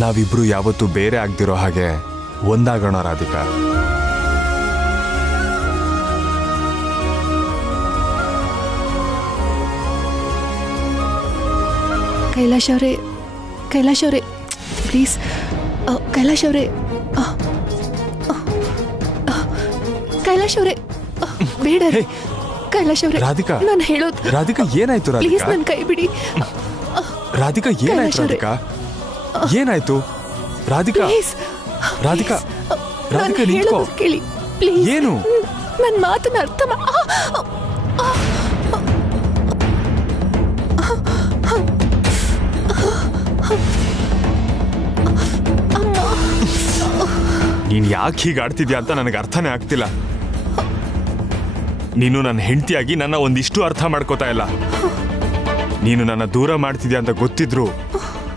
ನಾವಿಬ್ರು ಯಾವತ್ತೂ ಬೇರೆ ಆಗ್ದಿರೋ ಹಾಗೆ ಒಂದಾಗೋಣ ರಾಧಿಕಾ. ಕೈಲಾಶ್ ಅವರೇ ಪ್ಲೀಸ್, ಕೈಲಾಶ್ ಅವರೇ ಬೇಡ ಕೈಲಾಶ್ ಅವರೇ. ರಾಧಿಕಾ, ನಾನು ಹೇಳೋದು. ರಾಧಿಕಾ ಏನಾಯ್ತು? ಪ್ಲೀಸ್ ನನ್ನ ಕೈ ಬಿಡಿ. ರಾಧಿಕಾ ಏನಾಯ್ತು? ರಾಧಿಕಾ ಏನಾಯ್ತು? ರಾಧಿಕಾ ರಾಧಿಕಾ ರಾಧಿಕಾ ನಿಂತ್ಕೋ. ಕೇಳಿ ಪ್ಲೀಸ್. ಏನು? ನನ್ನ ಮಾತನ್ನ ಅರ್ಥ ನೀನ್ ಯಾಕೆ ಹೀಗೆ ಆಡ್ತಿದ್ಯಾ ಅಂತ ನನಗೆ ಅರ್ಥನೇ ಆಗ್ತಿಲ್ಲ. ನೀನು ನನ್ನ ಹೆಂಡತಿಯಾಗಿ ನನ್ನ ಒಂದಿಷ್ಟು ಅರ್ಥ ಮಾಡ್ಕೋತಾ ಇಲ್ಲ. ನೀನು ನನ್ನ ದೂರ ಮಾಡ್ತಿದ್ಯಾ ಅಂತ ಗೊತ್ತಿದ್ರು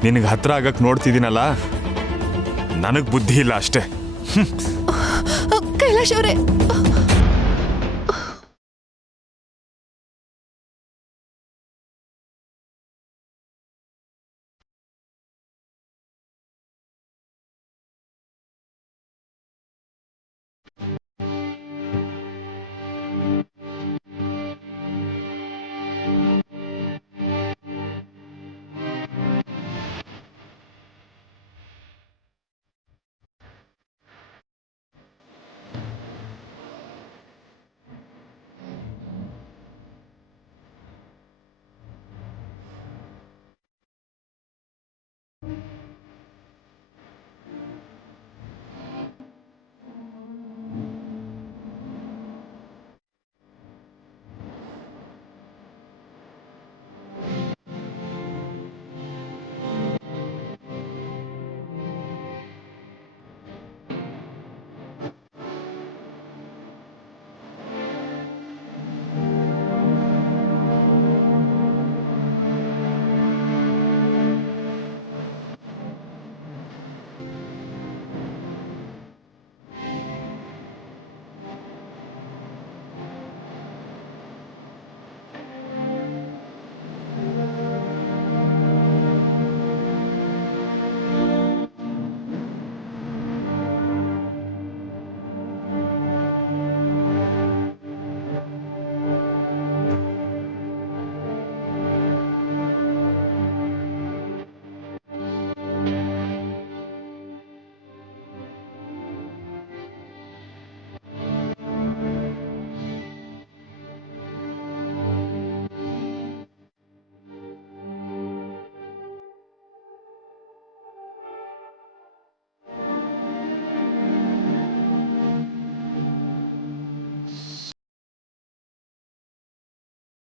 ನಿನಗೆ ಹತ್ರ ಆಗಕ್ ನೋಡ್ತಿದ್ದೀನಲ್ಲ, ನನಗ್ ಬುದ್ಧಿ ಇಲ್ಲ ಅಷ್ಟೇ. ಕೈಲಾಶ್ ಅವರೇ,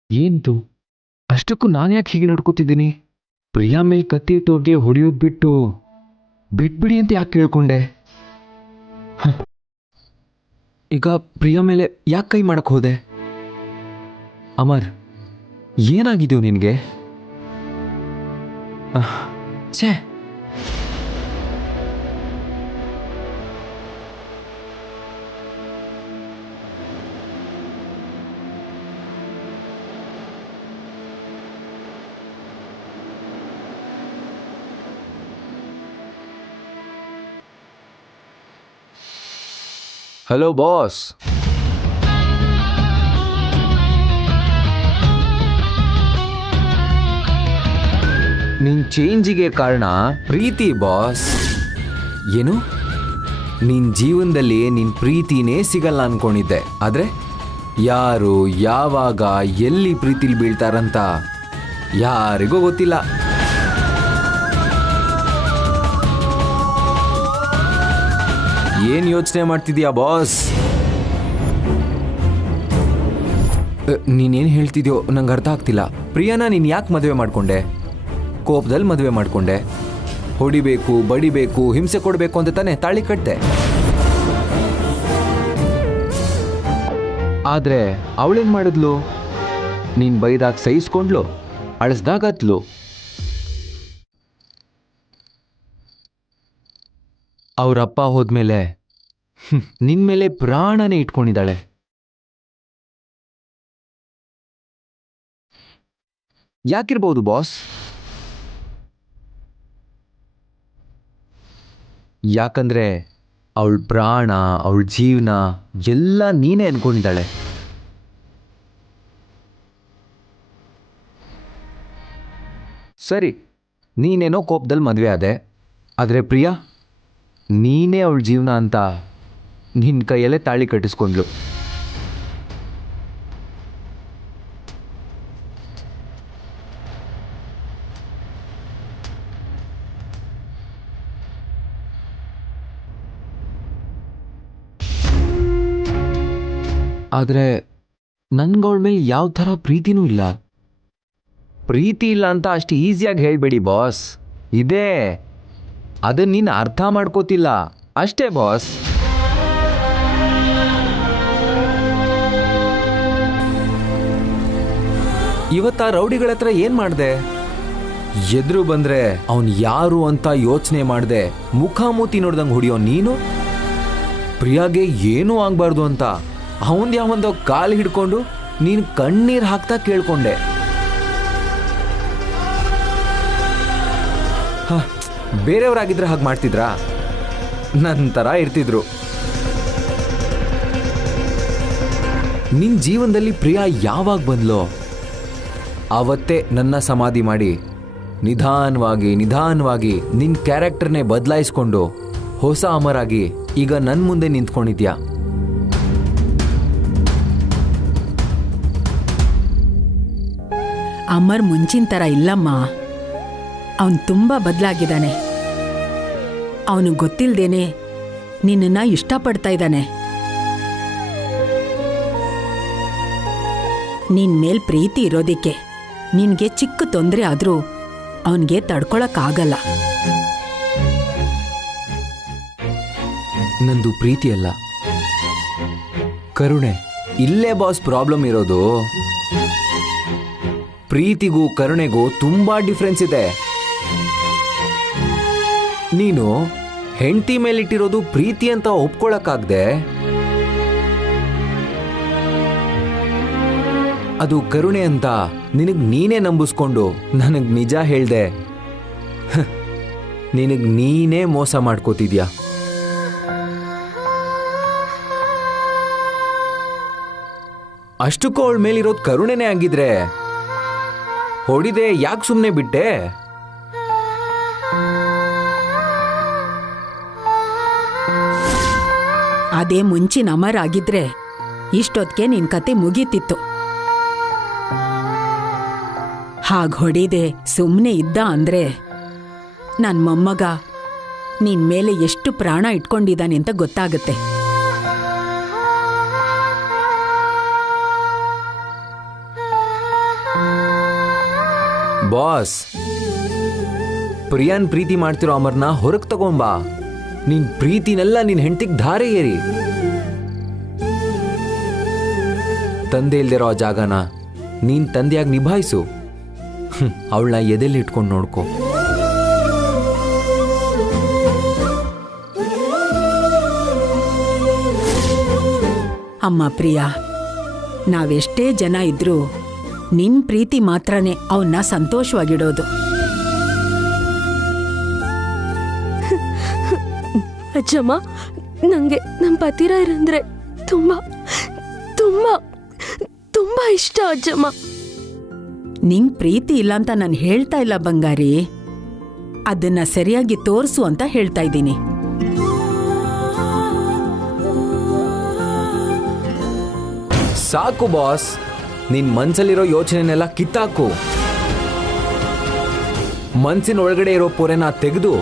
ಏನ್ತು ಅಷ್ಟಕ್ಕೂ ನಾನು ಯಾಕೆ ಹೀಗೆ ನಡ್ಕೋತಿದ್ದೀನಿ? ಪ್ರಿಯಾ ಮೇಲೆ ಕತ್ತಿ ಇಟ್ಟೋಗೆ ಹೊಡೆಯೋದು ಬಿಟ್ಬಿಡಿ ಅಂತ ಯಾಕೆ ಕೇಳ್ಕೊಂಡೆ? ಈಗ ಪ್ರಿಯಾ ಮೇಲೆ ಯಾಕೆ ಕೈ ಮಾಡಕ್ ಹೋದೆ? ಅಮರ್, ಏನಾಗಿದೆಯೋ ನಿನಗೆ? ಛೇ, ಹಲೋ ಬಾಸ್. ನಿನ್ ಚೇಂಜಿಗೆ ಕಾರಣ ಪ್ರೀತಿ ಬಾಸ್. ಏನು? ನಿನ್ ಜೀವನದಲ್ಲಿ ನಿನ್ ಪ್ರೀತಿನೇ ಸಿಗಲ್ಲ ಅನ್ಕೊಂಡಿದ್ದೆ, ಆದ್ರೆ ಯಾರು ಯಾವಾಗ ಎಲ್ಲಿ ಪ್ರೀತಿಲಿ ಬೀಳ್ತಾರಂತ ಯಾರಿಗೂ ಗೊತ್ತಿಲ್ಲ. ಏನ್ ಯೋಚನೆ ಮಾಡ್ತಿದ್ಯಾ ಬಾಸ್? ನೀನೇನು ಹೇಳ್ತಿದ್ಯೋ ನಂಗೆ ಅರ್ಥ ಆಗ್ತಿಲ್ಲ. ಪ್ರಿಯಾನ ನೀನು ಯಾಕೆ ಮದುವೆ ಮಾಡ್ಕೊಂಡೆ? ಕೋಪದಲ್ಲಿ ಮದುವೆ ಮಾಡ್ಕೊಂಡೆ? ಹೊಡಿಬೇಕು, ಬಡಿಬೇಕು, ಹಿಂಸೆ ಕೊಡಬೇಕು ಅಂತ ತಾನೇ ತಾಳಿ ಕಟ್ತೆ. ಆದರೆ ಅವಳೇನು ಮಾಡಿದ್ಲು? ನೀನು ಬೈದಾಗ ಸಹಿಸ್ಕೊಂಡ್ಲು, ಅಳಿಸ್ದಾಗ ಹತ್ಲು. ಅವರಪ್ಪ ಹೋದ್ಮೇಲೆ ನಿನ್ ಮೇಲೆ ಪ್ರಾಣನೇ ಇಟ್ಕೊಂಡಿದ್ದಾಳೆ. ಯಾಕಿರ್ಬೋದು ಬಾಸ್? ಯಾಕಂದರೆ ಅವಳ ಪ್ರಾಣ, ಅವಳ ಜೀವನ ಎಲ್ಲ ನೀನೇ ಅನ್ಕೊಂಡಿದ್ದಾಳೆ. ಸರಿ, ನೀನೇನೋ ಕೋಪದಲ್ಲಿ ಮದುವೆ ಆದೆ, ಆದರೆ ಪ್ರಿಯಾ ನೀನೇ ಅವಳ ಜೀವನ ಅಂತ ನಿನ್ನ ಕೈಯಲ್ಲೇ ತಾಳಿ ಕಟ್ಟಿಸ್ಕೊಂಡ್ಲು. ಆದರೆ ನನ್ಗವಳ ಮೇಲೆ ಯಾವ ಥರ ಪ್ರೀತಿನೂ ಇಲ್ಲ. ಪ್ರೀತಿ ಇಲ್ಲ ಅಂತ ಅಷ್ಟು ಈಸಿಯಾಗಿ ಹೇಳಬೇಡಿ ಬಾಸ್. ಇದೇ, ಅದನ್ನ ನೀನು ಅರ್ಥ ಮಾಡ್ಕೋತಿಲ್ಲ ಅಷ್ಟೇ ಬಾಸ್. ಇವತ್ತ ರೌಡಿಗಳ ಹತ್ರ ಏನು ಮಾಡಿದೆ? ಎದುರು ಬಂದರೆ ಅವನು ಯಾರು ಅಂತ ಯೋಚನೆ ಮಾಡಿದೆ ಮುಖಾಮುಖಿ ನೋಡ್ದಂಗೆ ಹೊಡಿಯೋ ನೀನು, ಪ್ರಿಯಾಗೆ ಏನೂ ಆಗಬಾರ್ದು ಅಂತ ಅವನ್ ಯಾವಂದೋ ಕಾಲು ಹಿಡ್ಕೊಂಡು ನೀನು ಕಣ್ಣೀರು ಹಾಕ್ತಾ ಕೇಳ್ಕೊಂಡೆ. ಬೇರೆಯವರಾಗಿದ್ರೆ ಹಾಗೆ ಮಾಡ್ತಿದ್ರಾ? ನನ್ನ ಥರ ಇರ್ತಿದ್ರು. ನಿನ್ನ ಜೀವನದಲ್ಲಿ ಪ್ರಿಯಾ ಯಾವಾಗ ಬಂದ್ಲೋ ಅವತ್ತೇ ನನ್ನ ಸಮಾಧಿ ಮಾಡಿ ನಿಧಾನವಾಗಿ ನಿಧಾನವಾಗಿ ನಿನ್ನ ಕ್ಯಾರೆಕ್ಟರ್ನೇ ಬದಲಾಯಿಸ್ಕೊಂಡು ಹೊಸ ಅಮರಾಗಿ ಈಗ ನನ್ನ ಮುಂದೆ ನಿಂತ್ಕೊಂಡಿದ್ಯಾ. ಅಮರ್ ಮುಂಚಿನ ಥರ ಇಲ್ಲಮ್ಮ. ಅವನು ತುಂಬ ಬದಲಾಗಿದ್ದಾನೆ. ಅವನು ಗೊತ್ತಿಲ್ದೇನೆ ನಿನ್ನನ್ನು ಇಷ್ಟಪಡ್ತಾ ಇದ್ದಾನೆ. ನಿನ್ ಮೇಲ್ ಪ್ರೀತಿ ಇರೋದಿಕ್ಕೆ ನಿನ್ಗೆ ಚಿಕ್ಕ ತೊಂದರೆ ಆದರೂ ಅವನಿಗೆ ತಡ್ಕೊಳಕ್ಕಾಗಲ್ಲ. ನಂದು ಪ್ರೀತಿ ಅಲ್ಲ, ಕರುಣೆ. ಇಲ್ಲೇ ಬಾಸ್ ಪ್ರಾಬ್ಲಮ್ ಇರೋದು. ಪ್ರೀತಿಗೂ ಕರುಣೆಗೂ ತುಂಬಾ ಡಿಫ್ರೆನ್ಸ್ ಇದೆ. ನೀನು ಹೆಂಡತಿ ಮೇಲಿಟ್ಟಿರೋದು ಪ್ರೀತಿ ಅಂತ ಒಪ್ಕೊಳಕ್ಕಾಗ್ದೆ, ಅದು ಕರುಣೆ ಅಂತ ನಿನಗ್ ನೀನೇ ನಂಬಿಸ್ಕೊಂಡು ನನಗ್ ನಿಜ ಹೇಳ್ದೆ. ನಿನಗ್ ನೀನೇ ಮೋಸ ಮಾಡ್ಕೋತಿದ್ಯಾ. ಅಷ್ಟಕ್ಕೂ ಅವಳ ಮೇಲಿರೋದು ಕರುಣೆನೇ ಆಗಿದ್ರೆ ಹೊಡಿದೆ ಯಾಕೆ ಸುಮ್ಮನೆ ಬಿಟ್ಟೆ? ಅದೇ ಮುಂಚಿನ ಅಮರ್ ಆಗಿದ್ರೆ ಇಷ್ಟೊತ್ತಿಗೆ ನಿನ್ ಕತೆ ಮುಗೀತಿತ್ತು. ಹಾಗ್ ಹೊಡಿದೆ ಸುಮ್ಮನೆ ಇದ್ದ ಅಂದ್ರೆ ನನ್ ಮೊಮ್ಮಗ ನಿನ್ ಮೇಲೆ ಎಷ್ಟು ಪ್ರಾಣ ಇಟ್ಕೊಂಡಿದ್ದಾನೆ ಅಂತ ಗೊತ್ತಾಗತ್ತೆ. ಬಾಸ್, ಪ್ರಿಯಾನ್ ಪ್ರೀತಿ ಮಾಡ್ತಿರೋ ಅಮರ್ನ ಹೊರಗೆ ತಗೊಂಬಾ. ನಿನ್ ಪ್ರೀತಿನೆಲ್ಲ ನಿನ್ ಹೆಂಡತಿಗೆ ಧಾರೆ ಏರಿ. ತಂದೆ ಇಲ್ದಿರೋ ಆ ಜಾಗನ ನೀನ್ ತಂದೆಯಾಗಿ ನಿಭಾಯಿಸು. ಅವಳನ್ನ ಎದೆಲ್ಲಿ ಇಟ್ಕೊಂಡು ನೋಡ್ಕೋ. ಅಮ್ಮ ಪ್ರಿಯಾ, ನಾವೆಷ್ಟೇ ಜನ ಇದ್ರೂ ನಿನ್ ಪ್ರೀತಿ ಮಾತ್ರನೇ ಅವನ್ನ ಸಂತೋಷವಾಗಿಡೋದು. ಅಜ್ಜಮ್ಮ, ನಂಗೆ ನಮ್ಮ ಪತಿರಾಯರಂದ್ರೆ ತುಂಬಾ ತುಂಬಾ ತುಂಬಾ ಇಷ್ಟ ಅಜ್ಜಮ್ಮ. ನಿಂಗ್ ಪ್ರೀತಿ ಇಲ್ಲ ಅಂತ ನಾನು ಹೇಳ್ತಾ ಇಲ್ಲ ಬಂಗಾರಿ, ಅದನ್ನ ಸರಿಯಾಗಿ ತೋರ್ಸು ಅಂತ ಹೇಳ್ತಾ ಇದ್ದೀನಿ. ಸಾಕು ಬಾಸ್, ನಿನ್ ಮನ್ಸಲ್ಲಿರೋ ಯೋಚನೆನೆಲ್ಲ ಕಿತ್ತಾಕು. ಮನ್ಸಿನ ಒಳಗಡೆ ಇರೋ ಪೊರೆನ ತೆಗೆದು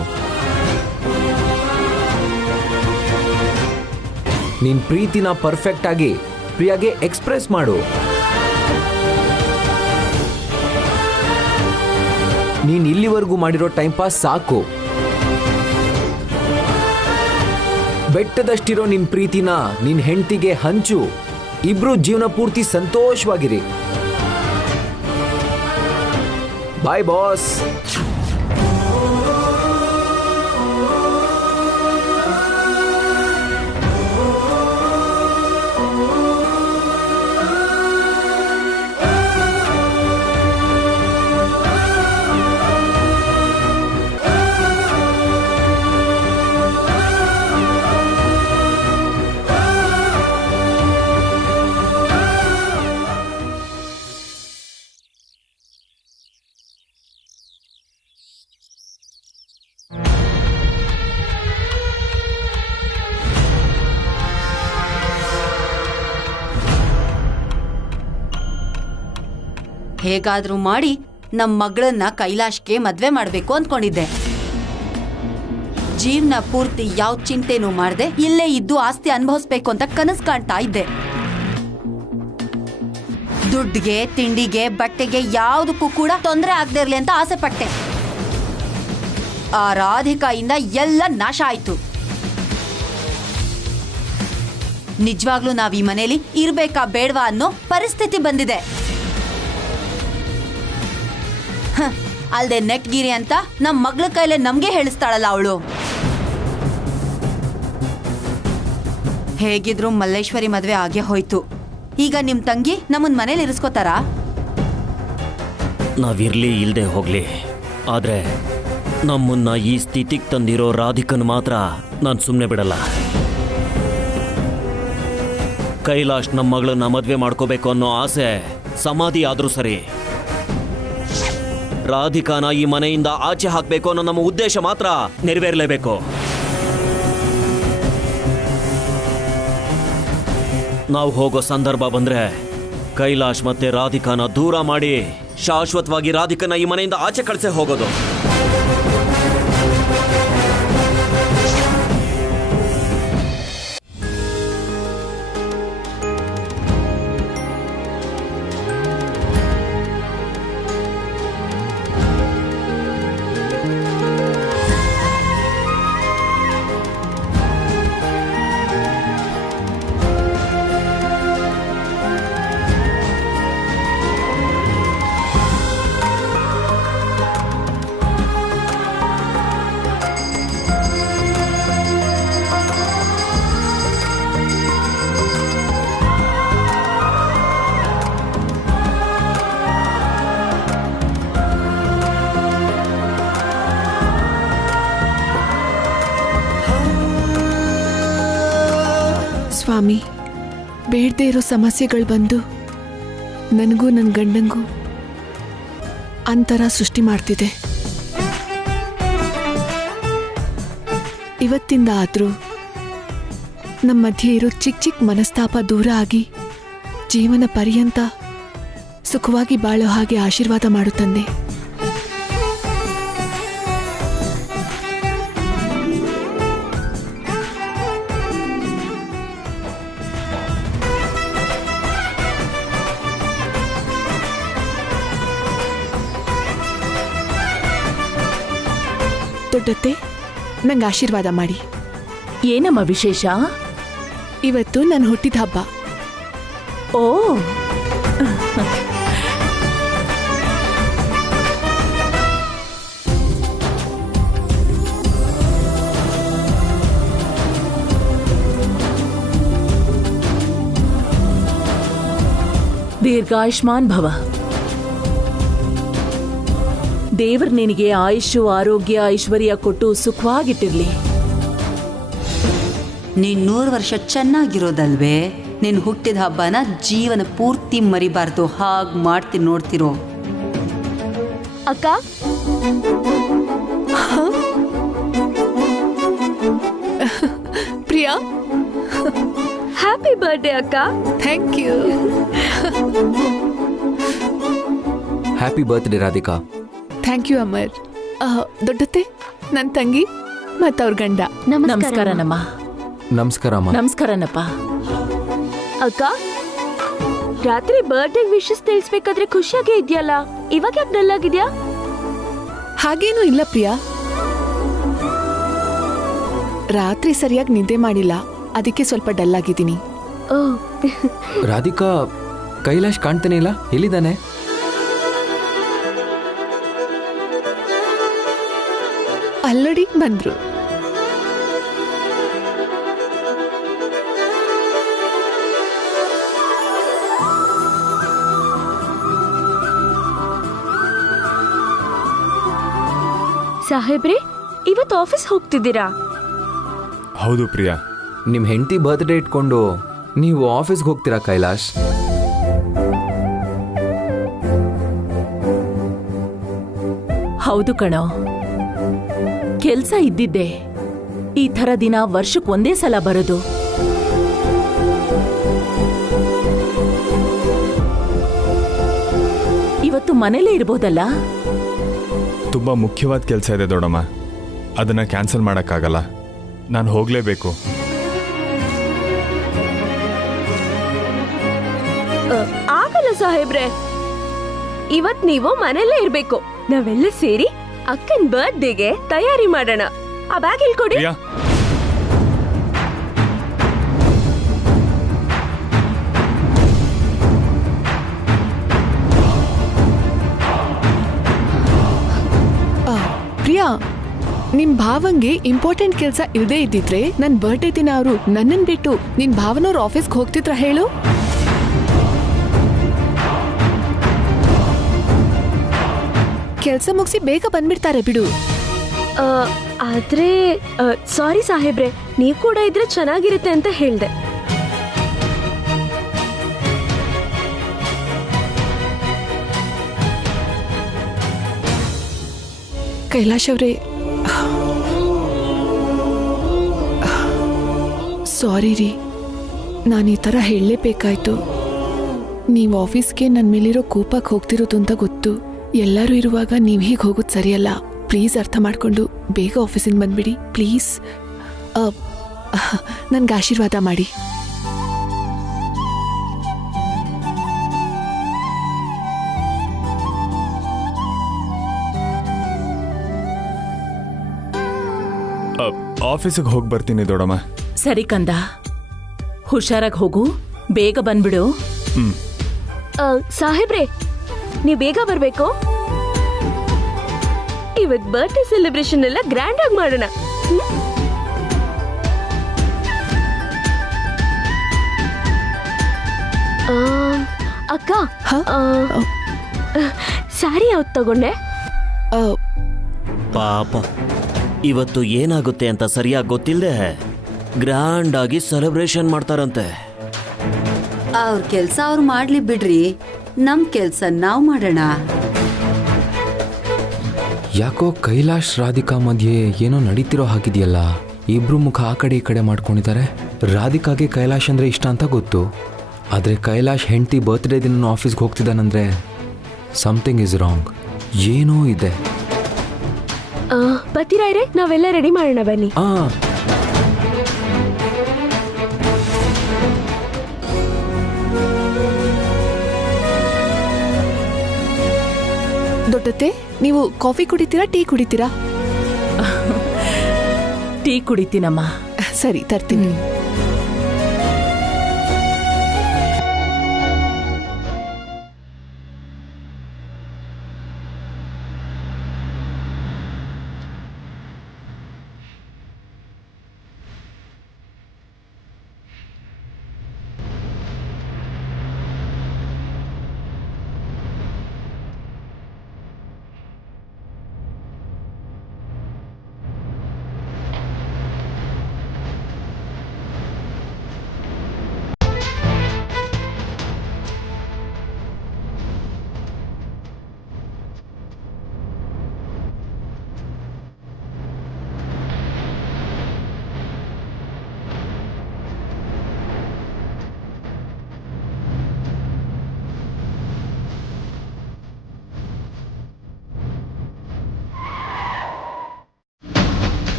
ನಿನ್ ಪ್ರೀತಿನ ಪರ್ಫೆಕ್ಟ್ ಆಗಿ ಪ್ರಿಯಾಗೆ ಎಕ್ಸ್ಪ್ರೆಸ್ ಮಾಡು. ನೀನ್ ಇಲ್ಲಿವರೆಗೂ ಮಾಡಿರೋ ಟೈಮ್ ಪಾಸ್ ಸಾಕು. ಬೆಟ್ಟದಷ್ಟಿರೋ ನಿನ್ ಪ್ರೀತಿನ ನಿನ್ ಹೆಂಡತಿಗೆ ಹಂಚು. ಇಬ್ರು ಜೀವನ ಪೂರ್ತಿ ಸಂತೋಷವಾಗಿರಿ. ಬಾಯ್ ಬಾಸ್. ಹೇಗಾದ್ರೂ ಮಾಡಿ ನಮ್ ಮಗಳನ್ನ ಕೈಲಾಶ್ಗೆ ಮದ್ವೆ ಮಾಡ್ಬೇಕು ಅಂದ್ಕೊಂಡಿದ್ದೆ. ಜೀವನ ಪೂರ್ತಿ ಯಾವ ಚಿಂತೆನೂ ಮಾಡ್ದೆ ಇಲ್ಲೇ ಇದ್ದು ಆಸ್ತಿ ಅನುಭವಿಸ್ಬೇಕು ಅಂತ ಕನಸು ಕಾಣ್ತಾ ಇದ್ದೆ. ದುಡ್ಡಿಗೆ, ತಿಂಡಿಗೆ, ಬಟ್ಟೆಗೆ ಯಾವುದಕ್ಕೂ ಕೂಡ ತೊಂದರೆ ಆಗದೆ ಇರ್ಲಿ ಅಂತ ಆಸೆ ಪಟ್ಟೆ. ಆ ರಾಧಿಕಾಯಿಂದ ಎಲ್ಲ ನಾಶ ಆಯ್ತು. ನಿಜವಾಗ್ಲೂ ನಾವ್ ಈ ಮನೇಲಿ ಇರ್ಬೇಕಾ ಬೇಡವಾ ಅನ್ನೋ ಪರಿಸ್ಥಿತಿ ಬಂದಿದೆ. ಅಲ್ದೆ ನೆಟ್ಗಿರಿ ಅಂತ ನಮ್ ಮಗಳ ಕೈಲೇ ನಮ್ಗೆ ಹೇಳಿಸ್ತಾಳಲ್ಲ ಅವಳು. ಹೇಗಿದ್ರು ಮಲ್ಲೇಶ್ವರಿ ಮದ್ವೆ ಆಗೇ ಹೋಯ್ತು. ಈಗ ನಿಮ್ ತಂಗಿ ನಮ್ಮನ್ ಮನೇಲಿ ಇರಿಸ್ಕೋತಾರಾ? ನಾವಿರ್ಲಿ ಇಲ್ದೆ ಹೋಗ್ಲಿ, ಆದ್ರೆ ನಮ್ಮನ್ನ ಈ ಸ್ಥಿತಿಗೆ ತಂದಿರೋ ರಾಧಿಕನ್ ಮಾತ್ರ ನಾನು ಸುಮ್ಮನೆ ಬಿಡಲ್ಲ. ಕೈಲಾಶ್ ನಮ್ಮ ಮಗಳನ್ನ ಮದ್ವೆ ಮಾಡ್ಕೋಬೇಕು ಅನ್ನೋ ಆಸೆ ಸಮಾಧಿ ಆದ್ರೂ ಸರಿ, ರಾಧಿಕಾನ ಈ ಮನೆಯಿಂದ ಆಚೆ ಹಾಕ್ಬೇಕು ಅನ್ನೋ ನಮ್ಮ ಉದ್ದೇಶ ಮಾತ್ರ ನೆರವೇರಲೇಬೇಕು. ನಾವು ಹೋಗೋ ಸಂದರ್ಭ ಬಂದ್ರೆ ಕೈಲಾಶ್ ಮತ್ತೆ ರಾಧಿಕಾನ ದೂರ ಮಾಡಿ ಶಾಶ್ವತವಾಗಿ ರಾಧಿಕನ ಈ ಮನೆಯಿಂದ ಆಚೆ ಕಳಿಸೇ ಹೋಗೋದು. ಸ್ವಾಮಿ, ಬೇಡದೇ ಇರೋ ಸಮಸ್ಯೆಗಳು ಬಂದು ನನಗೂ ನನ್ನ ಗಂಡಂಗೂ ಅಂತರ ಸೃಷ್ಟಿ ಮಾಡ್ತಿದೆ. ಇವತ್ತಿಂದ ಆದರೂ ನಮ್ಮ ಮಧ್ಯೆ ಇರೋ ಚಿಕ್ಕ ಚಿಕ್ಕ ಮನಸ್ತಾಪ ದೂರ ಆಗಿ ಜೀವನ ಪರ್ಯಂತ ಸುಖವಾಗಿ ಬಾಳೋ ಹಾಗೆ ಆಶೀರ್ವಾದ ಮಾಡು ತಂದೆ. ದೊಡ್ಡತ್ತೆ, ನಂಗೆ ಆಶೀರ್ವಾದ ಮಾಡಿ. ಏನಮ್ಮ ವಿಶೇಷ? ಇವತ್ತು ನನ್ನ ಹುಟ್ಟಿದ ಹಬ್ಬ. ಓ, ದೀರ್ಘಾಯುಷ್ಮಾನ್ ಭವ. ದೇವ್ರ ನಿನಗೆ ಆಯುಷು, ಆರೋಗ್ಯ, ಐಶ್ವರ್ಯ ಕೊಟ್ಟು ಸುಖವಾಗಿಟ್ಟಿರ್ಲಿ. ನೀನ್ 100 ವರ್ಷ ಚೆನ್ನಾಗಿರೋದಲ್ವೇ? ನಿನ್ ಹುಟ್ಟಿದ ಹಬ್ಬನ ಜೀವನ ಪೂರ್ತಿ ಮರಿಬಾರ್ದು. ಹಾಗ್ ಮಾಡ್ತೀನಿ, ನೋಡ್ತಿರೋ. ಅಕ್ಕ, ಪ್ರಿಯಾ, ಹ್ಯಾಪಿ ಬರ್ಡೇ ಅಕ್ಕ. Thank you. Happy birthday Radhika. Thank you Amar. ದೊಡ್ಡತ್ತೆ, ನನ್ನ ತಂಗಿ ಮತ್ತು ಅವ್ರ ಗಂಡ. ನಮಸ್ಕಾರನಮ್ಮ. ನಮಸ್ಕಾರಮ್ಮ. ನಮಸ್ಕಾರನಪ್ಪ. ಅಕ್ಕ, ರಾತ್ರಿ ಬರ್ಡೇ ವಿಶಸ್ ತಿಳಿಸ್ಬೇಕಾದ್ರೆ ಖುಷಿಯಾಗೇ ಇದೆಯಲ್ಲ, ಇವಾಗ ಯಾಕೆ ಡಲ್ ಆಗಿದ್ಯಾ? ಹಾಗೇನೂ ಇಲ್ಲ ಪ್ರಿಯಾ, ರಾತ್ರಿ ಸರಿಯಾಗಿ ನಿದ್ದೆ ಮಾಡಿಲ್ಲ, ಅದಕ್ಕೆ ಸ್ವಲ್ಪ ಡಲ್ ಆಗಿದ್ದೀನಿ. ರಾಧಿಕಾ, ಕೈಲಾಶ್ ಕಾಣ್ತಾನೆ ಇಲ್ಲ, ಎಲ್ಲಿದ್ದಾನೆ? ಅಲ್ಲಡಿ ಬಂದ್ರು. ಸಾಹೇಬ್ರೆ, ಇವತ್ತು ಆಫೀಸ್ ಹೋಗ್ತಿದ್ದೀರಾ? ಹೌದು ಪ್ರಿಯಾ. ನಿಮ್ಮ ಹೆಂಡತಿ ಬರ್ತ್ಡೇ ಇಟ್ಕೊಂಡು ನೀವು ಆಫೀಸ್ಗೆ ಹೋಗ್ತೀರಾ ಕೈಲಾಶ್? ಹೌದು ಕಣೋ, ಕೆಲ್ಸ ಇದ್ದಿದ್ದೆ. ಈ ಥರ ದಿನ ವರ್ಷಕ್ಕೆ ಒಂದೇ ಸಲ ಬರೋದು. ಇವತ್ತು ಮನೇಲೇ ಇರ್ಬೋದಲ್ಲ? ತುಂಬ ಮುಖ್ಯವಾದ ಕೆಲಸ ಇದೆ ದೊಡ್ಡಮ್ಮ, ಅದನ್ನು ಕ್ಯಾನ್ಸಲ್ ಮಾಡೋಕ್ಕಾಗಲ್ಲ. ನಾನು ಹೋಗಲೇಬೇಕು. ಆಗಲ್ಲ ಸಾಹೇಬ್ರೆ, ಇವತ್ ನೀವು ಮನೆಯಲ್ಲೇ ಇರ್ಬೇಕು. ನಾವೆಲ್ಲ ಸೇರಿ ಅಕ್ಕನ್ ಬರ್ತ್ಡೇಗೆ ತಯಾರಿ ಮಾಡೋಣ. ಆ ಬ್ಯಾಗ್ ಇಲ್ಕೊಡಿ. ಪ್ರಿಯಾ, ಪ್ರಿಯಾ, ನಿಮ್ ಭಾವಂಗೆ ಇಂಪಾರ್ಟೆಂಟ್ ಕೆಲಸ ಇಲ್ಲದೆ ಇದ್ದಿದ್ರೆ ನನ್ ಬರ್ಡೇ ದಿನ ಅವರು ನನ್ನನ್ ಬಿಟ್ಟು ನಿನ್ ಭಾವನವ್ರ ಆಫೀಸ್ಗೆ ಹೋಗ್ತಿದ್ರ ಹೇಳು? ಕೆಲ್ಸ ಮುಗಿಸಿ ಬೇಗ ಬಂದ್ಬಿಡ್ತಾರೆ ಬಿಡು. ಆದ್ರೆ ಸಾರಿ ಸಾಹೇಬ್ರೆ, ನೀವ್ ಕೂಡ ಇದ್ರೆ ಚೆನ್ನಾಗಿರುತ್ತೆ ಅಂತ ಹೇಳ್ದೆ. ಕೈಲಾಶ್ ಅವರೇ, ಸಾರಿ ರೀ, ನಾನು ಈ ಥರ ಹೇಳಲೇಬೇಕಾಯ್ತು. ನೀವು ಆಫೀಸ್ಗೆ ನನ್ನ ಮೇಲಿರೋ ಕೋಪಕ್ಕೆ ಹೋಗ್ತಿರೋದು ಅಂತ ಗೊತ್ತು. ಎಲ್ಲರೂ ಇರುವಾಗ ನೀವು ಹೀಗೆ ಹೋಗೋದು ಸರಿಯಲ್ಲ. ಪ್ಲೀಸ್ ಅರ್ಥ ಮಾಡಿಕೊಂಡು ಬೇಗ ಆಫೀಸಿಂದ ಬಂದ್ಬಿಡಿ ಪ್ಲೀಸ್. ನನ್ಗೆ ಆಶೀರ್ವಾದ ಮಾಡಿ. ಆಫೀಸಿಗೆ ಹೋಗಿ ಬರ್ತೀನಿ ದೊಡ್ಡಮ್ಮ. ಸರಿ ಕಂದ, ಹುಷಾರಾಗಿ ಹೋಗು, ಬೇಗ ಬಂದ್ಬಿಡು. ಸಾಹೇಬ್ರೆ, ನೀವು ಬೇಗ ಬರ್ಬೇಕು. ಇವತ್ ಬರ್ತ್ಡೇ ಸೆಲೆಬ್ರೇಷನ್ ಎಲ್ಲ ಗ್ರ್ಯಾಂಡ್ ಆಗಿ ಮಾಡೋಣ. ಅಕ್ಕ, ಸ್ಯಾರಿ ಯಾವ್ದು ತಗೊಂಡೆ? ಪಾಪ, ಇವತ್ತು ಏನಾಗುತ್ತೆ ಅಂತ ಸರಿಯಾಗಿ ಗೊತ್ತಿಲ್ಲದೆ ಗ್ರ್ಯಾಂಡ್ ಆಗಿ ಸೆಲೆಬ್ರೇಷನ್ ಮಾಡ್ತಾರಂತೆ. ಅವ್ರ ಕೆಲ್ಸ ಅವ್ರು ಮಾಡ್ಲಿ ಬಿಡ್ರಿ, ನಮ್ ಕೆಲ್ಸ ನಾವ್ ಮಾಡೋಣ. ಯಾಕೋ ಕೈಲಾಶ್ ರಾಧಿಕಾ ಮಧ್ಯೆ ಏನೋ ನಡೀತಿರೋ ಹಾಗಿದೆಯಲ್ಲ. ಇಬ್ರು ಮುಖ ಆ ಕಡೆ ಈ ಕಡೆ ಮಾಡ್ಕೊಂಡಿದ್ದಾರೆ. ರಾಧಿಕಾಗೆ ಕೈಲಾಶ್ ಅಂದ್ರೆ ಇಷ್ಟ ಅಂತ ಗೊತ್ತು, ಆದರೆ ಕೈಲಾಶ್ ಹೆಂಡತಿ ಬರ್ತ್ಡೇ ದಿನ ಆಫೀಸ್ಗೆ ಹೋಗ್ತಿದ್ದಾನಂದ್ರೆ ಸಮಥಿಂಗ್ ಇಸ್ ರಾಂಗ್. ಏನೋ ಇದೆ. ಬರ್ತೀರಾ? ನಾವೆಲ್ಲ ರೆಡಿ ಮಾಡೋಣ, ಬನ್ನಿ. ದೊಡ್ಡತ್ತೆ, ನೀವು ಕಾಫಿ ಕುಡಿತೀರಾ ಟೀ ಕುಡಿತೀರಾ? ಟೀ ಕುಡಿತೀನಮ್ಮ. ಸರಿ, ತರ್ತೀನಿ.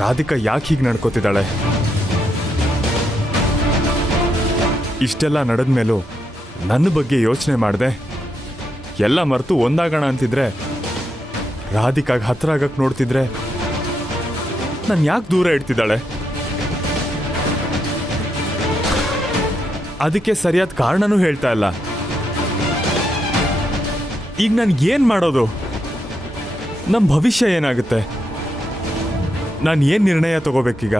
ರಾಧಿಕಾ ಯಾಕೆ ಹೀಗೆ ನಡ್ಕೋತಿದ್ದಾಳೆ? ಇಷ್ಟೆಲ್ಲ ನಡೆದ್ಮೇಲೂ ನನ್ನ ಬಗ್ಗೆ ಯೋಚನೆ ಮಾಡಿದೆ ಎಲ್ಲ ಮರೆತು ಒಂದಾಗೋಣ ಅಂತಿದ್ರೆ, ರಾಧಿಕಾಗ ಹತ್ರ ಆಗಕ್ಕೆ ನೋಡ್ತಿದ್ರೆ ನಾನು ಯಾಕೆ ದೂರ ಇಡ್ತಿದ್ದಾಳೆ? ಅದಕ್ಕೆ ಸರಿಯಾದ ಕಾರಣನೂ ಹೇಳ್ತಾ ಇಲ್ಲ. ಈಗ ನನ್ಗೇನ್ ಮಾಡೋದು? ನಮ್ಮ ಭವಿಷ್ಯ ಏನಾಗುತ್ತೆ? ನಾನು ಏನ್ ನಿರ್ಣಯ ತಗೋಬೇಕೀಗ?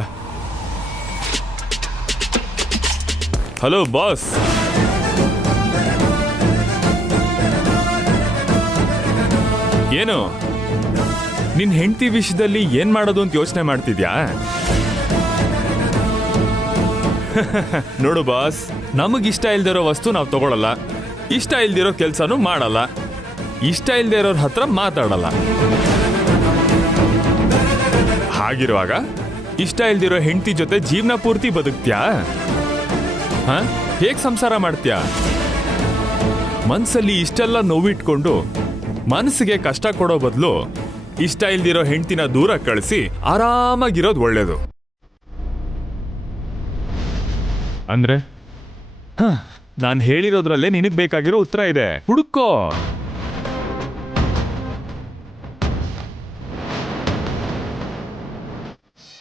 ಹಲೋ ಬಾಸ್, ಏನು ನಿನ್ ಹೆಂಡತಿ ವಿಷಯದಲ್ಲಿ ಏನ್ ಮಾಡೋದು ಅಂತ ಯೋಚನೆ ಮಾಡ್ತಿದ್ಯಾ? ನೋಡು ಬಾಸ್, ನಮಗಿಷ್ಟ ಇಲ್ದಿರೋ ವಸ್ತು ನಾವು ತಗೊಳಲ್ಲ, ಇಷ್ಟ ಇಲ್ದಿರೋ ಕೆಲ್ಸನೂ ಮಾಡಲ್ಲ, ಇಷ್ಟ ಇಲ್ದೇ ಇರೋರ ಹತ್ರ ಮಾತಾಡಲ್ಲ. ಹಾಗಿರುವಾಗ ಇಷ್ಟ ಇಲ್ದಿರೋ ಹೆಂಡತಿ ಜೊತೆ ಜೀವನ ಪೂರ್ತಿ ಬದುಕ್ತ್ಯಾ? ಹೇಗ್ ಸಂಸಾರ ಮಾಡ್ತ್ಯಾ? ಮನ್ಸಲ್ಲಿ ಇಷ್ಟೆಲ್ಲ ನೋವಿಟ್ಕೊಂಡು ಮನಸ್ಸಿಗೆ ಕಷ್ಟ ಕೊಡೋ ಬದಲು ಇಷ್ಟ ಇಲ್ದಿರೋ ಹೆಂಡತಿನ ದೂರ ಕಳಿಸಿ ಆರಾಮಾಗಿರೋದು ಒಳ್ಳೇದು. ಅಂದ್ರೆ ನಾನು ಹೇಳಿರೋದ್ರಲ್ಲೇ ನಿನಗ್ ಬೇಕಾಗಿರೋ ಉತ್ತರ ಇದೆ, ಹುಡುಕೋ.